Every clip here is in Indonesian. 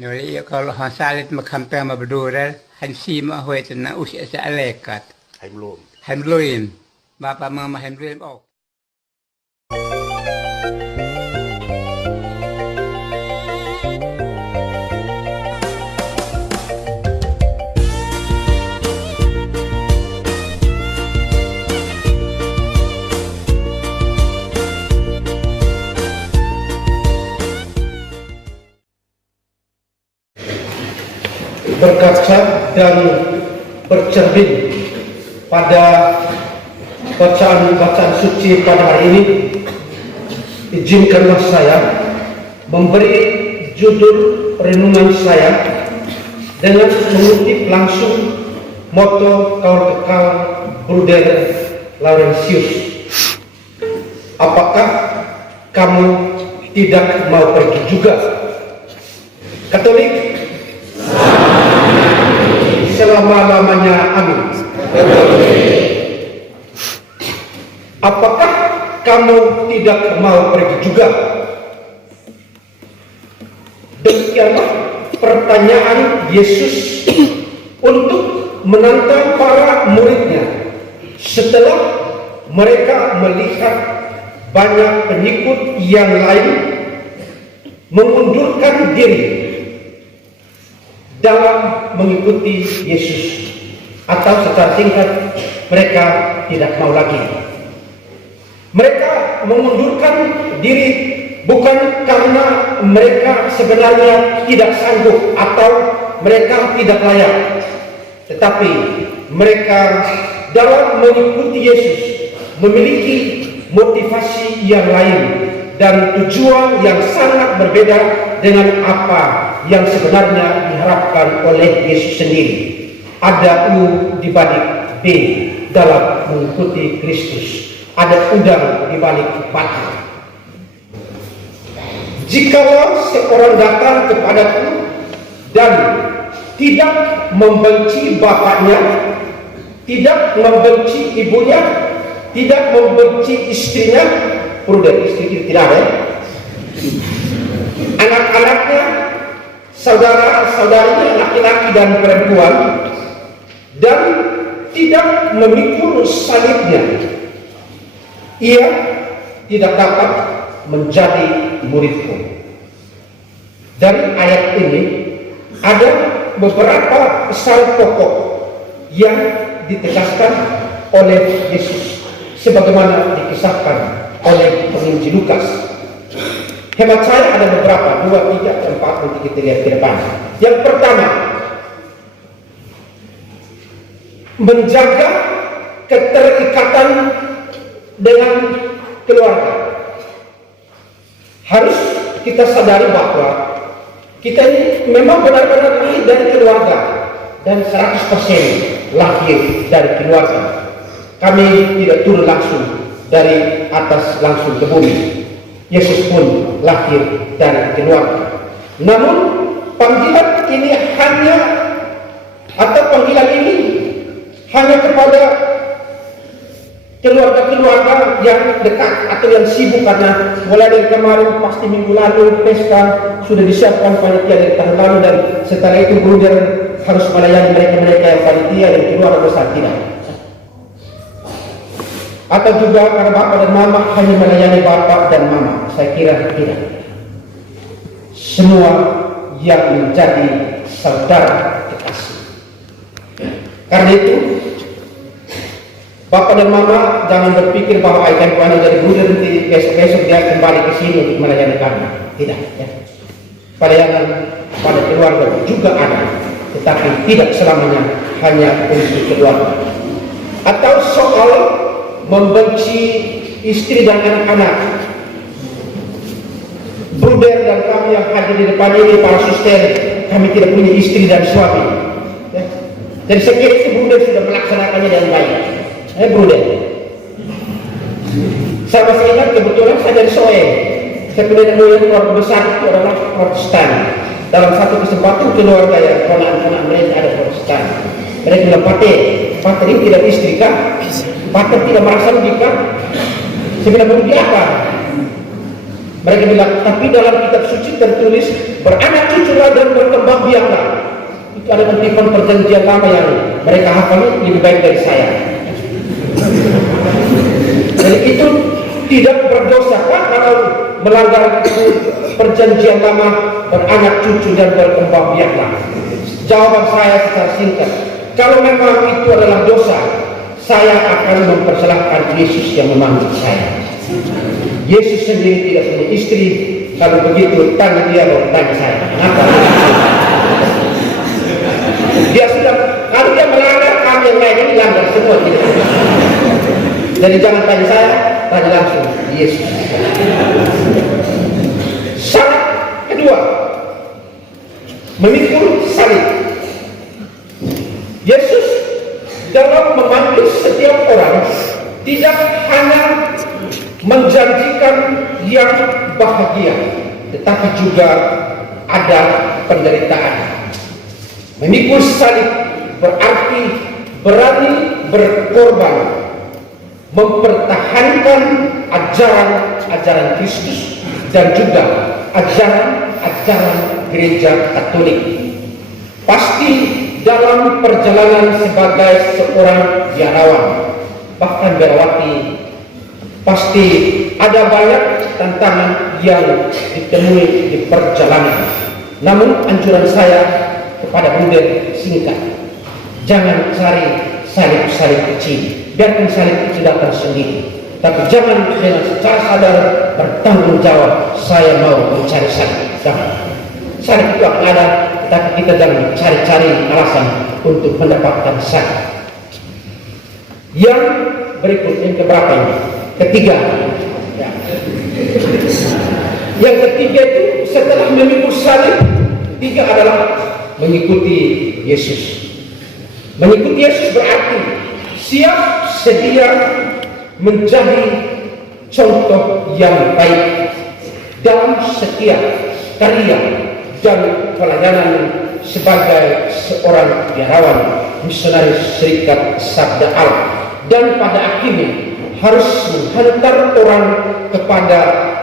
Nuri kalau hasalit makampeng mabdurel hansi ma hoy tena usia sa alekat. Haimlum. Hemluin. Bapa mama hemluin ok. Berkaca dan bercermin pada bacaan suci pada hari ini, izinkanlah saya memberi judul renungan saya dengan mengutip langsung moto Kaul Kekal Bruder Laurentius. Apakah kamu tidak mau pergi juga? Katolik selama-lamanya, amin. Apakah kamu tidak mau pergi juga? Demikianlah pertanyaan Yesus untuk menantang para muridnya setelah mereka melihat banyak pengikut yang lain mengundurkan diri dalam mengikuti Yesus, atau secara singkat mereka tidak mau lagi. Mereka mengundurkan diri bukan karena mereka sebenarnya tidak sanggup atau mereka tidak layak, tetapi mereka dalam mengikuti Yesus memiliki motivasi yang lain dan tujuan yang sangat berbeda dengan apa yang sebenarnya diharapkan oleh Yesus sendiri. Ada U di balik B dalam mengikuti Kristus. Ada udang di balik batu. Jikalau seorang datang kepadaku dan tidak membenci bapaknya, tidak membenci ibunya, tidak membenci istrinya, bruder, istri tidak ada, anak-anaknya, saudara-saudarinya laki-laki dan perempuan, dan tidak memikul salibnya, ia tidak dapat menjadi muridku. Dari ayat ini ada beberapa pesan pokok yang ditegaskan oleh Yesus sebagaimana dikisahkan oleh penginjil Lukas. Hemat saya ada beberapa, 2, 3, 4 nanti kita lihat ke depan. Yang pertama, menjaga keterikatan dengan keluarga. Harus kita sadari bahwa kita ini memang benar-benar lahir dari keluarga dan 100% lahir dari keluarga. Kami tidak turun langsung dari atas langsung ke bumi. Yesus pun lahir dari keluarga. Namun panggilan ini panggilan ini hanya kepada keluarga-keluarga yang dekat atau yang sibuk, karena mulai dari kemarin pasti minggu lalu pesta sudah disiapkan panitia dari tahun lalu, dan setelah itu bruder harus melayani mereka-mereka yang panitia dan keluarga besar, tidak. Atau juga karena bapak dan mama hanya melayani bapak dan mama, saya kira tidak. Semua yang menjadi saudara kekasih. Karena itu bapak dan mama jangan berpikir bahwa akan hanya dari bruder nanti besok-besok dia kembali ke sini untuk melayani kami. Tidak, ya. Pelayanan pada keluarga juga ada, tetapi tidak selamanya hanya untuk keluarga. Atau soal membenci istri dan anak-anak. Bruder dan kami yang hadir di depan ini, para suster, kami tidak punya istri dan suami. Ya. Jadi saya kira itu bruder sudah melaksanakannya dengan baik. Bruder, saya masih ingat kebetulan saya dari Soe. Saya punya keluarga besar itu adalah Protestan. Dalam satu kesempatan keluarga yang ponakan mereka ada Protestan. Mereka bilang, Pak ini tidak istri kan? Pak tidak merasa rugi kan? Saya bilang, rugi apa? Mereka bilang, tapi dalam kitab suci tertulis beranak cucu lagi dan berkembang biaklah. Itu ada kutipan perjanjian lama yang mereka hafal lebih baik dari saya. Jadi itu tidak berdosa kan kalau melanggar perjanjian lama, beranak cucu dan berkembang biaklah. Jawaban saya secara singkat, kalau memang itu adalah dosa, saya akan mempersalahkan Yesus yang memanggil saya. Yesus sendiri tidak punya istri. Kalau begitu tanya dia atau tanya saya. Kenapa? Dia sudah, kalau dia melanggar, kami yang lain ini langgar semua. Jadi jangan tanya saya, tanya langsung Yesus. Syarat kedua, memikul salib. Yesus dalam memanggil setiap orang tidak hanya menjanjikan yang bahagia, tetapi juga ada penderitaan. Memikul salib berarti berani berkorban, mempertahankan ajaran-ajaran Kristus dan juga ajaran-ajaran gereja Katolik. Pasti dalam perjalanan sebagai seorang biarawan, bahkan biarawati, pasti ada banyak tantangan yang ditemui di perjalanan. Namun anjuran saya kepada Bruder singkat, jangan cari salib-salib kecil, biarkan salib itu datang sendiri. Tapi jangan dengan secara sadar bertanggung jawab, saya mau mencari salib. Jangan. Salib itu akan ada, tapi kita jangan cari-cari alasan untuk mendapatkan salib. Yang berikut, yang keberapa ini? Ketiga. Ya. Yang ketiga itu setelah memikul salib, tiga adalah mengikuti Yesus. Mengikuti Yesus berarti siap sedia menjadi contoh yang baik dalam setiap karya dan pelayanan sebagai seorang biarawan misionaris Serikat Sabda Allah, dan pada akhirnya harus menghantar orang kepada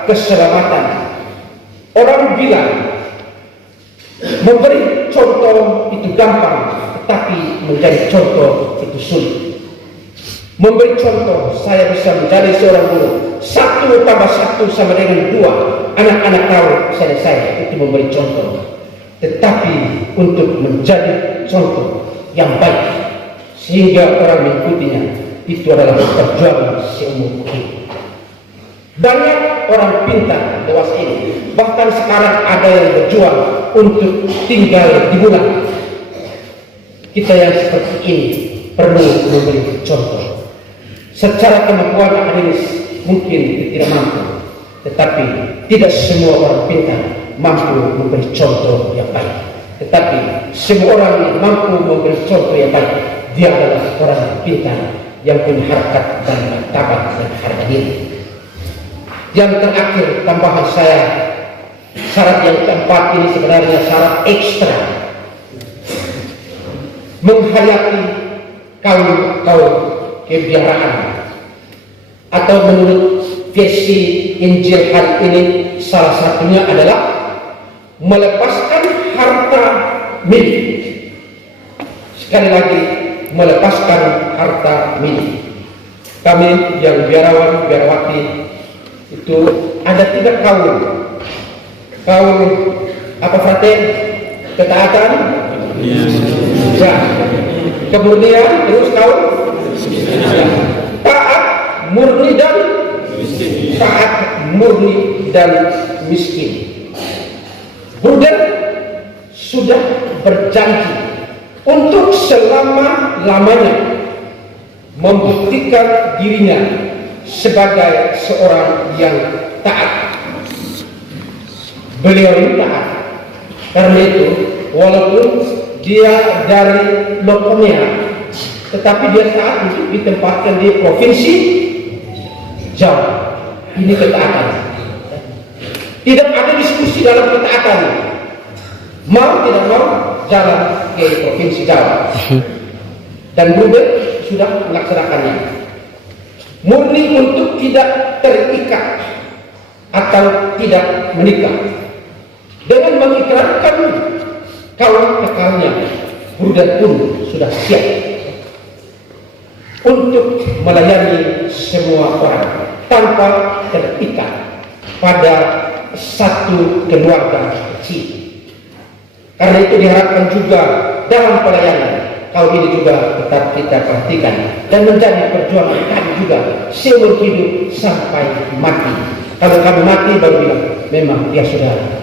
keselamatan. Orang bilang memberi contoh itu gampang, tetapi menjadi contoh itu sulit. Memberi contoh, saya bisa menjadi seorang guru, 1 tambah 1 sama dengan 2. Anak-anak tahu saya itu memberi contoh. Tetapi untuk menjadi contoh yang baik sehingga orang mengikutinya, itu adalah perjuangan seumur hidup. Banyak orang pintar dewasa ini, bahkan sekarang ada yang berjuang untuk tinggal di bulan. Kita yang seperti ini perlu memberi contoh. Secara kemampuan akademis mungkin tidak mampu, tetapi tidak semua orang pintar mampu memberi contoh yang baik. Tetapi semua orang yang mampu memberi contoh yang baik, dia adalah orang pintar yang punya harkat dan martabat dan harga diri. Yang terakhir, tambahan saya, syarat yang keempat ini sebenarnya syarat ekstra. Menghayati kaum kebiaraan, atau menurut versi Injil hari ini salah satunya adalah melepaskan harta milik. Sekali lagi, melepaskan harta milik. Kami yang biarawan, biarawati itu ada 3 kaum. Kaum apa, frater? Ketaatan, ya. Kemudian terus kaum taat, murni dan taat, murni dan miskin. Bruder sudah berjanji untuk selama-lamanya membuktikan dirinya sebagai seorang yang taat. Beliau ini taat. Karena itu, walaupun dia dari Lokonia, tetapi dia taat untuk ditempatkan di provinsi Jawa. Ini ketaatan. Tidak ada diskusi dalam ketaatan. Mau tidak mau jalan ke provinsi Jawa. Dan Bruder sudah melaksanakannya. Murni untuk tidak terikat atau tidak menikah. Dengan mengikrarkan kawan kekalnya, Bruder pun sudah siap untuk melayani semua orang tanpa terikat pada satu keluarga kecil. Karena itu diharapkan juga dalam pelayanan kaum ini juga tetap kita perhatikan dan menjadi perjuangan kami juga seumur hidup sampai mati. Kalau kami mati baru bilang memang dia sudah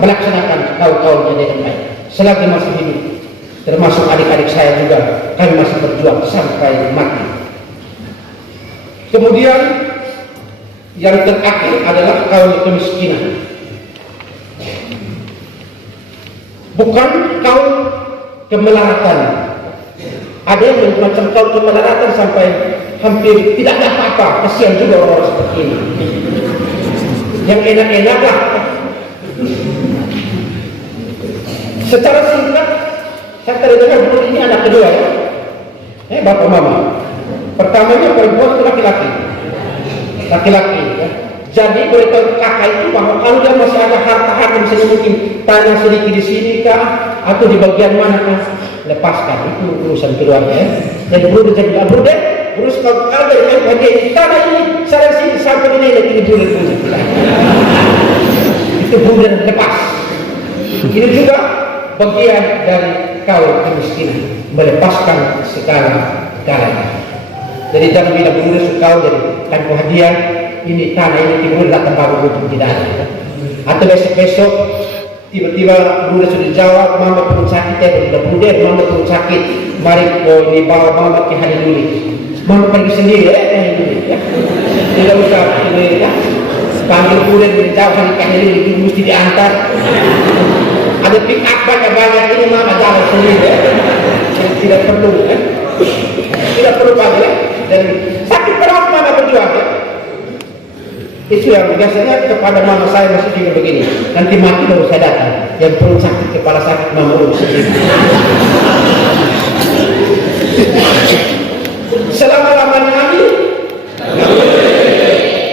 melaksanakan kaum-kaumnya dengan baik. Selagi masih hidup, termasuk adik-adik saya juga, kami masih berjuang sampai mati. Kemudian yang terakhir adalah kaum kemiskinan. Bukan kaum kemelaratan. Ada yang macam kaum kemelaratan sampai hampir tidak ada apa-apa. Kasihan juga orang-orang seperti ini. Yang enak-enak lah. Secara singkat, saya terdengar dulu ini anak kedua ya. Bapak mama. Pertamanya perempuan itu laki-laki. Laki-laki ya. Jadi boleh tahu kakak itu bahwa kalau dia masih ada harta-harta misalnya mungkin tanah sedikit di sini kah atau di bagian mana kah, lepaskan, itu urusan keluarga ya. Jadi Bruder jadi Bruder, terus kalau ada yang bagian tanah ini saya sini sampai ini ini Bruder. Itu Bruder lepas. Ini juga bagian dari kaum kemiskinan, melepaskan segala-galanya. Jadi jangan bilang Bruder suka jadi tanpa hadiah. Ini tanah ini timbul datang baru untuk tidak ada. Atau besok-besok tiba-tiba Bruder sudah jawab, mama perut sakit ya, Bruder mama perut sakit, mari kau ini bawa mama ke Haliluli. Mama pergi sendiri ya, tidak usah ini ya. Panggil Bruder berjauh sampai ke Haliluli itu mesti diantar. Ada pick up banyak-banyak ini mama jalan sendiri ya. Tidak perlu ya. Tidak perlu banyak dan sakit perut mama berjuang ya. Itu yang biasanya kepada mama saya masih juga begini. Nanti mati baru saya datang. Yang perut sakit, kepala sakit, mama urus sendiri. Selama-lamanya amin.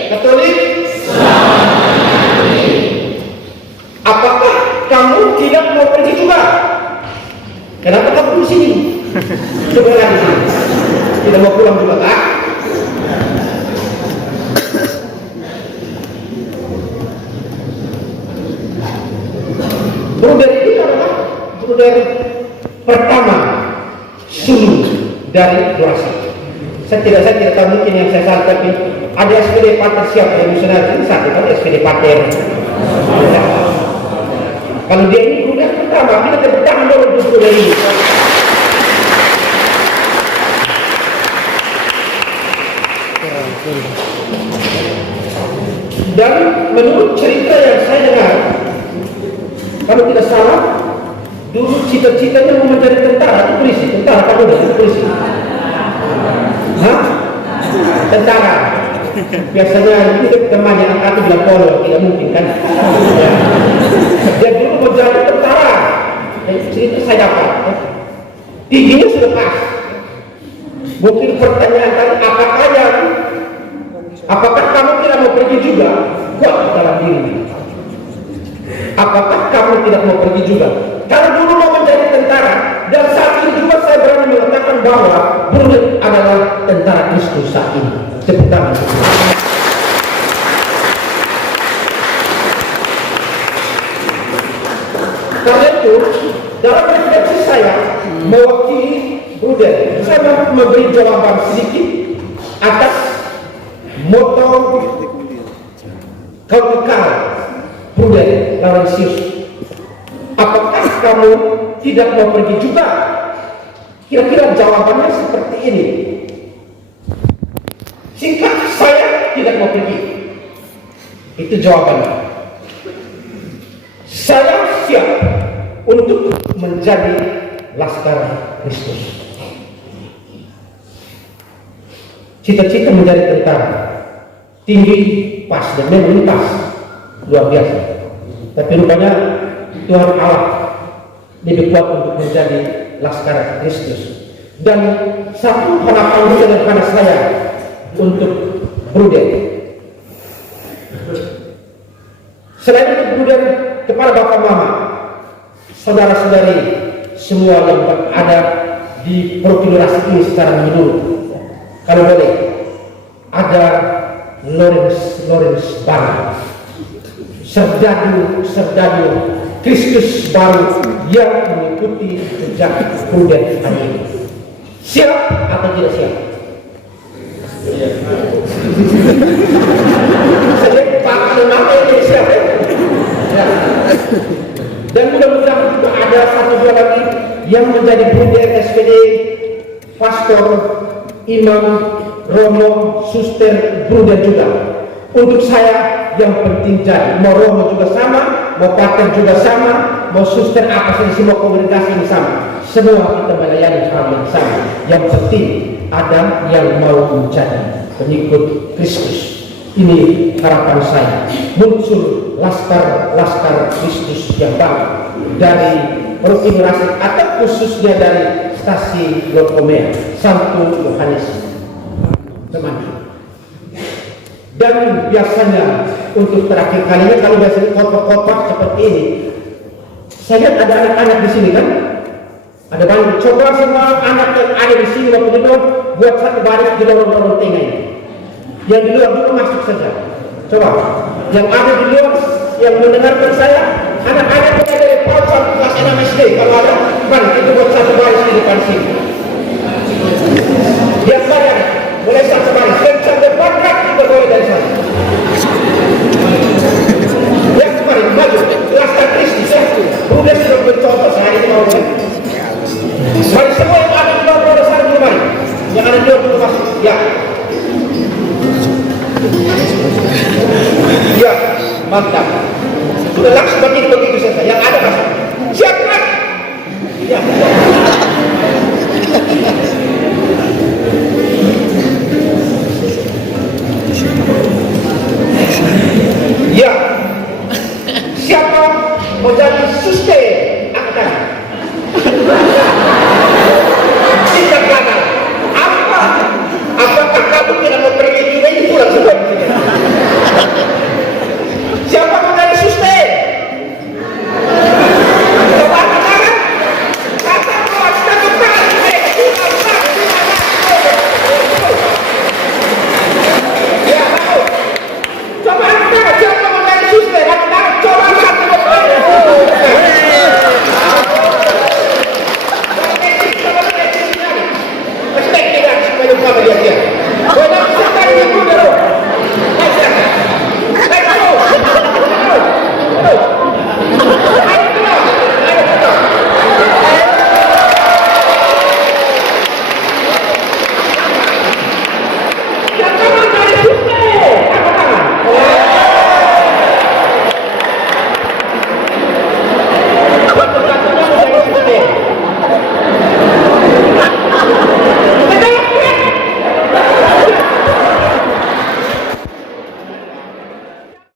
Katolik. Apakah kamu tidak mau pergi juga? Kenapa kamu di sini? Coba lagi sini. Tidak mau pulang juga tak? Bruder ini adalah Bruder pertama sulung dari Durasi. Saya tidak tahu mungkin yang saya salah, tapi ada SPD Pater siapa yang misionaris ini satu, ada SPD Pater. Kalau dia ini Bruder pertama, kita tepuk tangan dulu untuk Bruder ini. Dan menurut cerita yang saya dengar, kalau tidak salah, dulu cita-citanya mau menjadi tentara, itu polisi. Tentara, kamu udah jadi polisi? Hah? Tentara. Biasanya itu temannya angkatan bilang polo, tidak mungkin kan? Ya. Dia dulu mau jadi tentara. Cerita saya dapat. Ya. Tingginya sudah pas. Mungkin pertanyaan tadi, apakah kamu tidak mau pergi juga? Kuat dalam diri. Apakah kamu tidak mau pergi juga? Kalau dulu mau menjadi tentara, dan saat ini juga saya berani mengatakan bahwa Bruder adalah tentara Kristus saat ini. Tepuk tangan. Karena itu, dalam refleksi saya mewakili Bruder, saya memberi jawaban sedikit atas moto kau kekal Bruder Laurentius. Apakah kamu tidak mau pergi juga? Kira-kira jawabannya seperti ini. Singkat, saya tidak mau pergi. Itu jawabannya. Saya siap untuk menjadi Laskar Kristus. Cita-cita menjadi tentara tinggi, pas, dan memang pas, luar biasa. Tapi rupanya Tuhan Allah lebih kuat untuk menjadi Laskar Kristus. Dan satu harapan sederhana saya untuk Bruder, selain untuk Bruder kepada Bapak Mama, saudara-saudari semua yang berada di proklamasi ini secara menyeluruh. Kalau boleh, ada Lawrence baru, serdadu Kristus baru yang mengikuti jejak Prudent hari ini. Siap atau tidak siap? Saya Pak nama ini siap ya? Ya. Dan mudah-mudahan juga ada satu dua lagi yang menjadi Prudent SPD, pastor, imam, romo, suster, Prudent juga. Untuk saya yang penting jadi, mau romo juga sama, mau pater juga sama, mau suster apa saja, semua komunikasi ini sama. Semua kita melayani hal yang sama. Yang penting ada yang mau menjadi pengikut Kristus. Ini harapan saya. Muncul laskar Kristus yang baru dari organisasi atau khususnya dari stasi Lokomea Santo Yohanes teman. Dan biasanya untuk terakhir kalinya kalau biasanya kotak-kotak seperti ini, saya lihat ada anak-anak di sini kan, ada banyak. Coba semua anak yang ada di sini waktu di luar buat satu baris di lorong-lorong tengah ini. Yang di luar juga masuk saja. Coba, yang ada di luar yang mendengarkan saya, anak-anak yang ada di PAUD sampai kelas 6 SD, kalau ada, bang, itu buat satu baris di depan sini. Biar saya mulai satu baris, dan sampai bakat kita boleh dari sana. Yang kemarin, maju, laskar Kristus ya, udah sudah mencontoh sehari ini mau kan. Mari semua yang ada di luar sana dulu mari, yang ada di luar dulu masuk, ya. Ya, mantap. Sudah langsung begitu saja. Yang ada masuk. Siap kan? Ya. Ya. Siapa mau jadi suster?